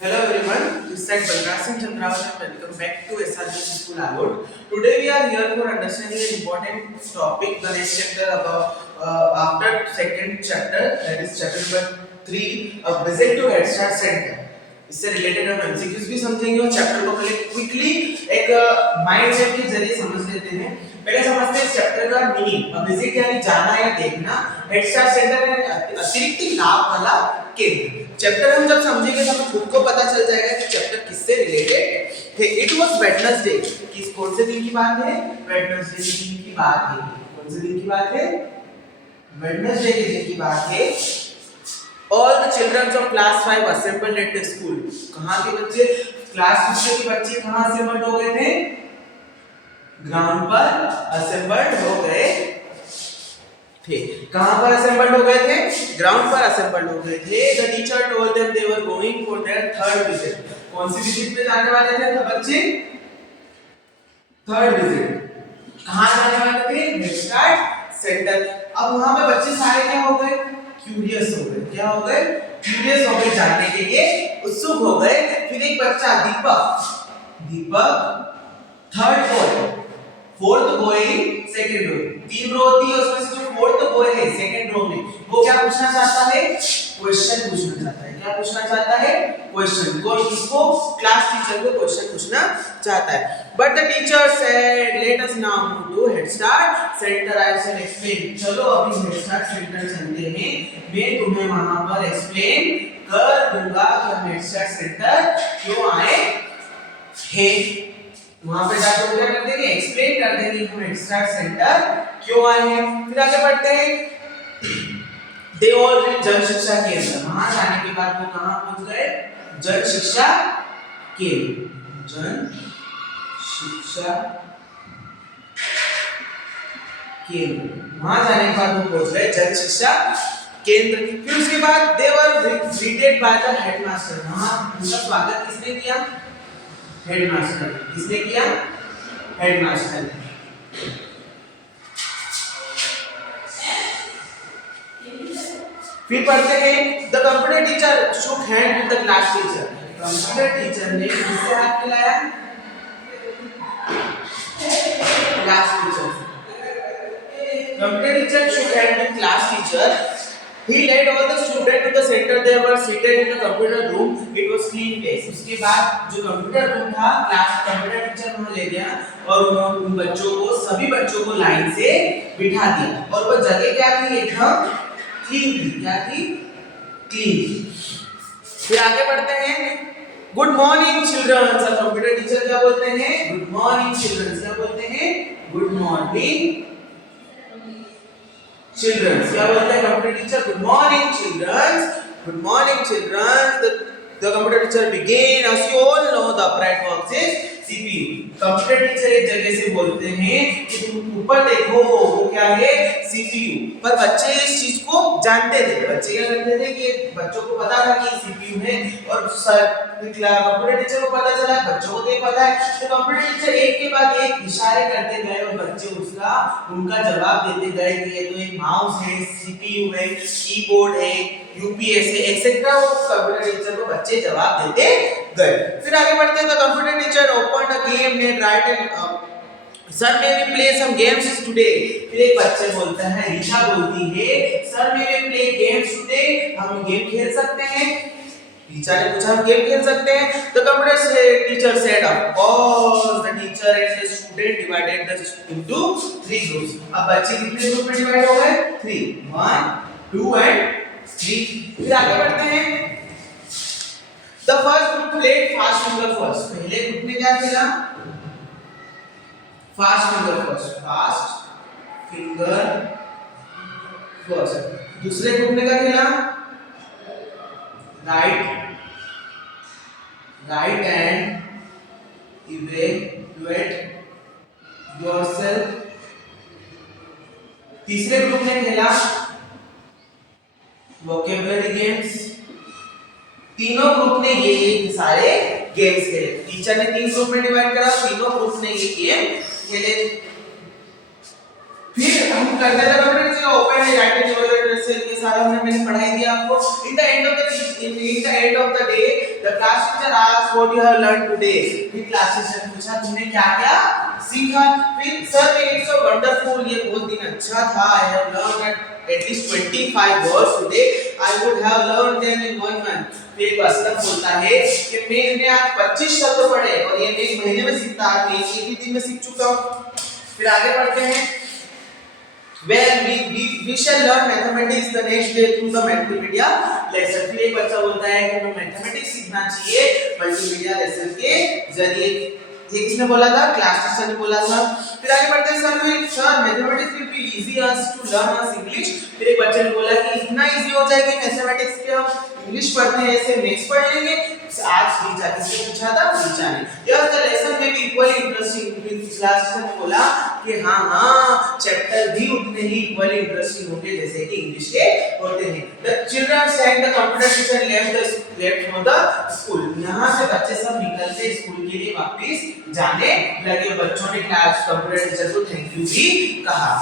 Hello everyone, this is Balraj Singh Chandrawat and welcome back to SRJ School Alot. Today we are here for understanding an important topic, the next chapter about after second chapter, that is chapter number 3, a visit to Head Start Center. इससे related हम MCQs भी समझेंगे और chapter को पहले quickly एक mind map के जरिए समझ लेते हैं। पहले समझते हैं चैप्टर का मीनिंग। विजिट यानी जाना या देखना, हेड स्टार्ट सेंटर यानी अतिरिक्त लाभ वाला केंद्र। चैप्टर हम जब समझेंगे तो हमें खुद को पता चल जाएगा कि चैप्टर किससे रिलेटेड है। इट वाज वेडनेसडे, किस कौन से दिन की बात है? वेडनेसडे के दिन की बात है। कौन से दिन की बात है? वेडनेसडे के दिन की बात है। All the children of class 5 assembled at the school. कहाँ के बच्चे? क्लास 5 के बच्चे कहाँ assembled हो गए थे? ग्राउंड पर assembled हो गए थे। कहाँ पर assembled हो गए थे? ग्राउंड पर assembled हो गए थे। The teacher told them they were going for their third visit. कौन सी विजिट पे जाने वाले थे बच्चे? Third visit. कहाँ जाने वाले थे? Head start centre. अब वहाँ पे बच्चे सारे क्या हो गए? क्यूरियस हो गए। क्या हो गए? क्यूरियस हो गए, जानने के लिए उत्सुक हो गए। फिर एक बच्चा Deepak third boy, fourth boy second row, 3 row होती है, उसमें से जो फोर्थ बॉय है सेकंड रो में, वो क्या पूछना चाहता है? क्वेश्चन पूछना चाहता है। क्या पूछना चाहता है? क्वेश्चन। को इसको क्लास टीचर को क्वेश्चन पूछना चाहता है। But the teacher said let us now move to head start center. I shall explain. चलो अभी हेड स्टार्ट सेंटर चलते हैं, मैं तुम्हें वहां पर एक्सप्लेन कर दूंगा कि हम हेड स्टार्ट सेंटर क्यों आए हैं। वहां पे जाकर क्या कर देंगे? एक्सप्लेन कर देंगे हम हेड स्टार्ट सेंटर क्यों आए हैं। फिर आगे बढ़ते हैं। दे ऑल रीच जन शिक्षा केंद्र। वहां जाने के बाद वो कहां पहुंच गए? जन शिक्षा केंद्र। जन शिक्षा केंद्र। वहां जाने के बाद वो पहुंच गए जन शिक्षा केंद्र। फिर उसके बाद दे वर ग्रीटेड बाय द हेडमास्टर। वहां उनका स्वागत किसने किया? हेडमास्टर। किसने किया? हेडमास्टर ने। फिर पढ़ते हैं the computer teacher shook hand with the class teacher. Computer teacher ने किससे हाथ मिलाया? Class teacher. Computer teacher shook hand with class teacher. He led all the students to the center. They were seated in the computer room. It was clean place. उसके बाद जो computer room था, class computer teacher वहाँ ले गया और उन्होंने उन बच्चों को, सभी बच्चों को लाइन से बिठा दिया। और वो जगह क्या थी? एकदम क्लीन थी। क्या थी? क्लीन। फिर आगे बढ़ते हैं। Good morning children. Computer teacher क्या बोलते हैं? Good morning children. क्या बोलते हैं? Good morning children. क्या बोलते हैं computer teacher? Good morning children. Good morning children. The computer teacher began, as you all know, the upright box is CPU. Computer teacher एक जगह से बोलते हैं कि तुम ऊपर देखो, वो क्या है? CPU। पर बच्चे इस चीज को जानते थे। बच्चे क्या करते थे कि बच्चों को पता था कि CPU है और कंप्यूटर टीचर को पता चला, बच्चों को तो पता है। तो कंप्यूटर टीचर एक के बाद एक इशारे करते गए और बच्चे उनका जवाब देते गए कि ये तो एक माउस है, CPU है, कीबोर्ड है, यूपीएस है, एक्सेट्रा। वो कंप्यूटर टीचर को बच्चे जवाब देते गए। फिर आगे बढ़ते हैं। तो computer teacher open a game name write and sir may we play some games today. फिर एक बच्चे बोलता है, रीशा बोलती है, sir may we play games today. हम गेम खेल सकते हैं? टीचर ने पूछा, हम गेम खेल सकते हैं? तो computer teacher said of course. The teacher and the student divided the into 3 groups. अब बच्चे कितने ग्रुप में डिवाइड हो गए? 3, 1, 2 एंड 3। फिर आगे बढ़ते हैं। The first group played fast finger first. पहले ग्रुप ने क्या खेला? Fast finger first. Fast finger first. दूसरे ग्रुप ने क्या खेला? Right and evaluate yourself. तीसरे ग्रुप ने खेला vocabulary games। तीनों ग्रुप ने ये सारे गेम्स खेले। टीचर ने 3 ग्रुप में डिवाइड करा, तीनों ग्रुप ने ये गेम खेले। फिर हम करते थे कंप्यूटर से ओपन है राइटिंग यूजर से, ये सारा हमने पढ़ाई दिया आपको। In the end of the day the class teacher asked what you have learn today. फिर क्लास टीचर ने पूछा तुमने क्या क्या सीखा। फिर सर इट्स सो वंडरफुल, ये बहुत दिन अच्छा था। I have learn at least 25 words today. I would have learned them in 1 month. फिर वास्तव बोलता है कि मैंने आज 25 शब्द पढ़े और ये मैं एक महीने में सीखता, आज मैं एक ही दिन में सीख चुका हूँ। फिर आगे बढ़ते हैं। Well, we shall learn mathematics the next day through the multimedia lesson. फिर एक बच्चा बोलता है कि हमें मैथमेटिक्स सीखना चाहिए मल्टीमीडिया लेसन के जरिए। ये किसने बोला था? क्लास टीचर ने बोला था। फिर आगे बढ़ते हैं। Sir mathematics will be easy as to learn as English. फिर एक बच्चे ने बोला कि इतना इजी हो जाएगी मैथमेटिक्स के, हम इंग्लिश पढ़ते हैं ऐसे मैथ्स पढ़ लेंगे। आज टीचर किसने पूछा था? टीचर ने। यस द लेसन में बी इक्वली इंटरेस्टिंग। फिर क्लास टीचर ने बोला कि हाँ चैप्टर भी उतने ही इक्वली इंटरेस्टिंग होंगे जैसे कि इंग्लिश के होते हैं। The children and the computer teacher left from the school. यहाँ से बच्चे सब निकलते स्कूल के लिए वापस जाने लगे। बच्चों ने क्लास कंप्यूटर टीचर को थैंक यू भी कहा।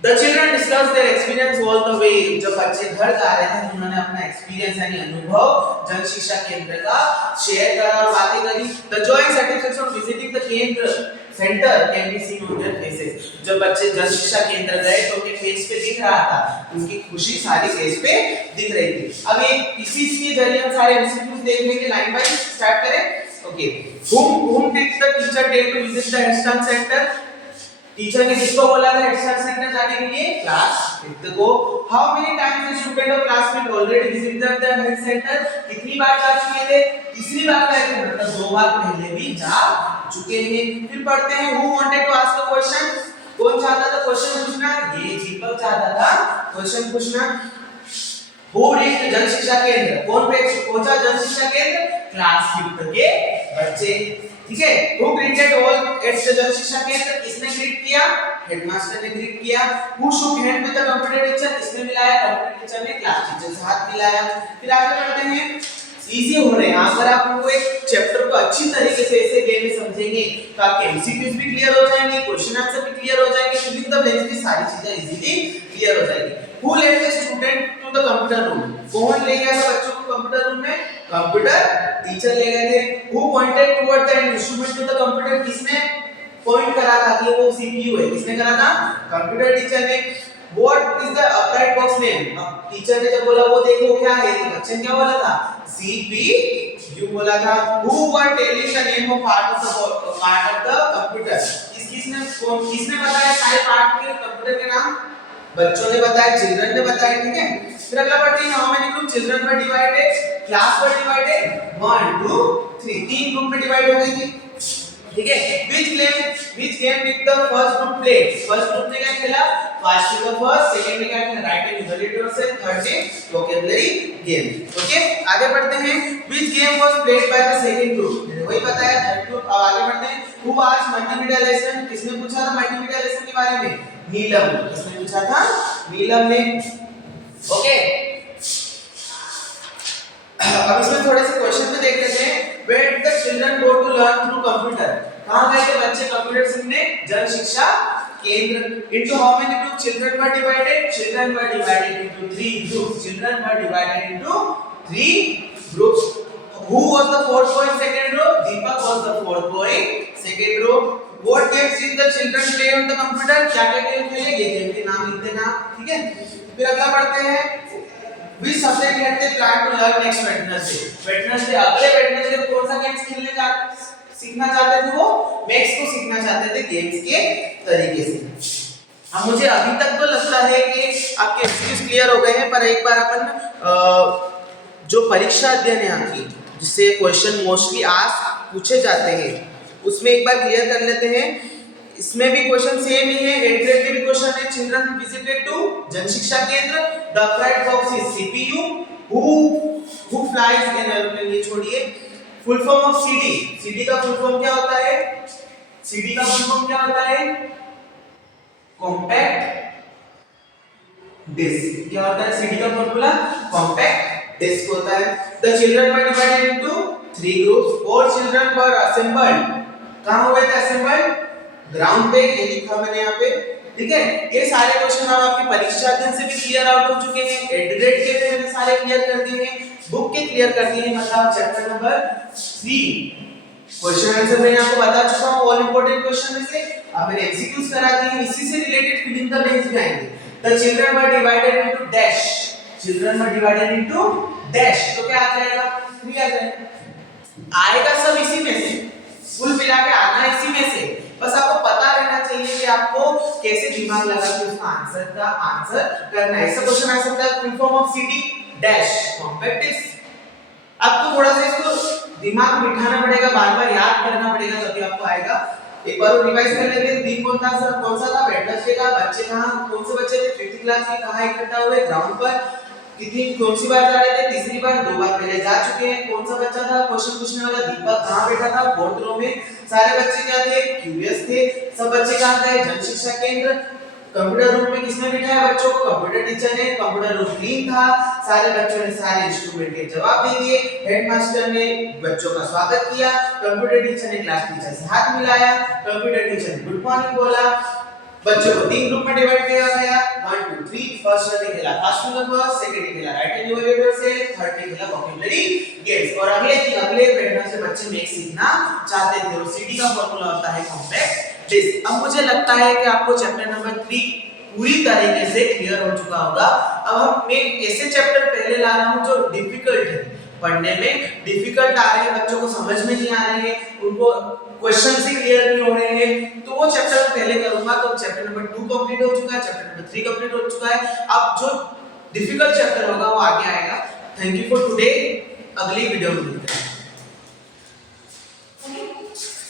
The children discussed their experience all the way. जब बच्चे घर जा रहे थे उन्होंने अपना एक्सपीरियंस यानी अनुभव जन शिक्षा केंद्र का शेयर करा और बातें करी। The joy and satisfaction of visiting the केंद्र centre can be seen on their faces. जब बच्चे जन शिक्षा केंद्र गए तो उनके फेस पे दिख रहा था, उनकी खुशी सारी फेस पे दिख रही थी। अब एक इसी के जरिए हम सारे एमसीक्यूज देख लेंगे, लाइन वाइज स्टार्ट करें। Okay, whom did the teacher tell to visit the headstand center? Teacher ने किसको बोला था हेडस्टार्ट सेंटर जाने के लिए? क्लास फिफ्थ को। How many times the student of class fifth already visited the head centre? कितनी बार जा चुके थे? तीसरी बार गए थे, मतलब 2 बार पहले भी जा चुके हैं। फिर पढ़ते हैं who wanted to ask a question. कौन चाहता था क्वेश्चन पूछना? ये दीपक चाहता था क्वेश्चन पूछना। हु रीच्ड जन शिक्षा केंद्र? कौन पहुंचा जन शिक्षा केंद्र? क्लास फिफ्थ के बच्चे। ठीक है। Who greeted all at the जन शिक्षा केंद्र? किसने ग्रीट किया? हेडमास्टर ने ग्रीट किया। Who shook hand with the computer teacher? किसने मिलाया? कंप्यूटर टीचर ने क्लास टीचर से हाथ मिलाया। फिर आगे बढ़ते हैं। इजी हो रहे हैं। अगर आप उनको एक चैप्टर को अच्छी तरीके से ऐसे वे में समझेंगे तो आपके एमसीक्यूज भी क्लियर हो जाएंगे, क्वेश्चन आंसर भी क्लियर हो जाएंगे, फिलिंग द ब्लैंक्स भी सारी चीजें इजीली क्लियर हो जाएंगी। Who let the student to the computer room? कौन ले गया था बच्चों को कंप्यूटर रूम में? कंप्यूटर टीचर ले गए थे। Who pointed toward the instrument to the computer? किसने पॉइंट करा था कि वो सीपीयू है? किसने करा था? कंप्यूटर टीचर ने। What is the upright box name? अब टीचर ने जब बोला वो देखो क्या है, बच्चे ने क्या बोला था? CPU बोला था। Who were telling the name of part of the computer? किसने बताया सारे पार्ट के कंप्यूटर के नाम? बच्चों ने बताया, चिल्ड्रन ने बताया। ठीक है। फिर अगला पढ़ते हैं how many group children were divided? Class were divided 1 2 3, 3 group में डिवाइड हो गई थी। ठीक है। which game did the first group play? First group ने क्या खेला? First to the first, second ने क्या खेला? राइट एंड यूनिट से, थर्ड ने वोकैबुलरी गेम। ओके, आगे बढ़ते हैं। which game was played by the second group? मैंने वही बताया थर्ड ग्रुप। अब आगे बढ़ते हैं। who asked multimedia lesson? किसने पूछा था मल्टीमीडिया लेसन के बारे में? नीलम। किसने पूछा था? नीलम ने। ओके, अब इसमें थोड़े से क्वेश्चन में देख लेते हैं। Where did the children go to learn through computer? कहाँ गए थे बच्चे कंप्यूटर सीखने? जन शिक्षा केंद्र। Into how many groups children were divided? Children were divided into 3 groups. Children were divided into 3 groups. Who was the fourth boy in second row? Deepak was the fourth boy in second row. What games did the children play on the computer? क्या क्या game खेले? ये game के नाम लिखते ना। ठीक है। फिर अगला पढ़ते हैं। Which subject had they planned to learn next Wednesday? Wednesday अगले Wednesday को कौन सा गेम्स खेलने सीखना चाहते थे? वो मैथ्स को सीखना चाहते थे गेम्स के तरीके से। अब मुझे अभी तक तो लगता है कि आपके एमसीक्यूज क्लियर हो गए हैं, पर एक बार अपन जो परीक्षा अध्ययन है आपकी, जिससे क्वेश्चन मोस्टली आज पूछे जाते हैं, उसमें एक बार क्लियर कर लेते हैं। इसमें भी क्वेश्चन सेम ही है। 8th ग्रेड के भी क्वेश्चन है। Children visited to Jan Shiksha Kendra. The upright box is CPU. Who flies an aeroplane? ये छोड़िए। Full form of CD. CD का फुल फॉर्म क्या होता है? सीडी का फुल फॉर्म क्या होता है? Compact disc. क्या होता है सीडी का फॉर्मूला? कॉम्पैक्ट डिस्क होता है। The children were divided into 3 groups. All children were assembled. कहां हुए थे असेंबल्ड? ग्राउंड पे। ये लिखा मैंने यहाँ पे। ठीक है। ये सारे क्वेश्चन अब आपकी परीक्षा अध्ययन से भी क्लियर आउट हो चुके हैं। 8th ग्रेड के भी मैंने सारे क्लियर कर दिए हैं। बुक के क्लियर करनी है, मतलब चैप्टर नंबर 3। क्वेश्चन आंसर मैं आपको बता चुका हूं ऑल इंपॉर्टेंट क्वेश्चन में से। अब मैंने एमसीक्यूज करा दिए, इसी से related fill in the blanks भी आएंगे। The children were divided into dash, children were divided into dash, तो क्या आ जाएगा 3 आ जाएगा। आएगा सब इसी में से, कुल मिला के आना इसी में से, बस आपको पता रहना चाहिए कि आपको कैसे दिमाग लगा के उसका आंसर का आंसर करना है। ऐसा क्वेश्चन आ सकता है full form of CD dash compact text. आपको थोड़ा सा इसको दिमाग में बिठाना पड़ेगा, बार-बार याद करना पड़ेगा, तभी आपको आएगा। एक बार रिवाइज कर लेते हैं। दिन कौन सा था? वेडनेसडे का। बच्चे कहां, कौन से बच्चे थे 5th क्लास के, कहां इकट्ठा हुए? ग्राउंड पर। कितनी कौन सी बार जा रहे थे? तीसरी बार। 2 बार पहले जा चुके हैं। कौन सा बच्चा था क्वेश्चन पूछने वाला? दीपक। कहां बैठा था? 4th रो में। सारे बच्चे क्या थे? क्यूरियस थे। सब बच्चे कहां गए? जन शिक्षा केंद्र। कंप्यूटर रूम में किसने बिठाया बच्चों को? कंप्यूटर टीचर ने। कंप्यूटर रूम क्लीन था, सारे बच्चों ने सारे इंस्ट्रूमेंट के जवाब दे दिए। हेडमास्टर ने बच्चों का स्वागत किया। कंप्यूटर टीचर ने क्लास टीचर से हाथ मिलाया। कंप्यूटर टीचर ने गुड मॉर्निंग बोला। बच्चों को 3 ग्रुप में डिवाइड किया गया, 1 2 3। फर्स्ट ने खेला फास्ट नंबर, सेकंड ने खेला राइट एंड न्यूमरेटर से, थर्ड ने खेला वोकैबुलरी गेम्स। और अगले पैटर्न से बच्चे मैथ सीखना चाहते थे, और सीडी का फार्मूला होता है कॉम्पैक्ट टेक्स्ट। अब मुझे लगता है कि आपको चैप्टर नंबर 3 पूरी तरीके से क्लियर हो चुका होगा। अब मैं ऐसे चैप्टर पहले ला रहा हूं जो डिफिकल्ट है, पढ़ने में डिफिकल्ट आ रहे हैं, बच्चों को समझ में नहीं आ रहे हैं, उनको क्वेश्चन से क्लियर नहीं हो रहे हैं, तो वो चैप्टर मैं पहले करूंगा। तो चैप्टर नंबर 2 कंप्लीट हो चुका है, चैप्टर नंबर 3 कंप्लीट हो चुका है। अब जो डिफिकल्ट चैप्टर होगा वो आगे आएगा। Thank you for today. अगली वीडियो में मिलते हैं।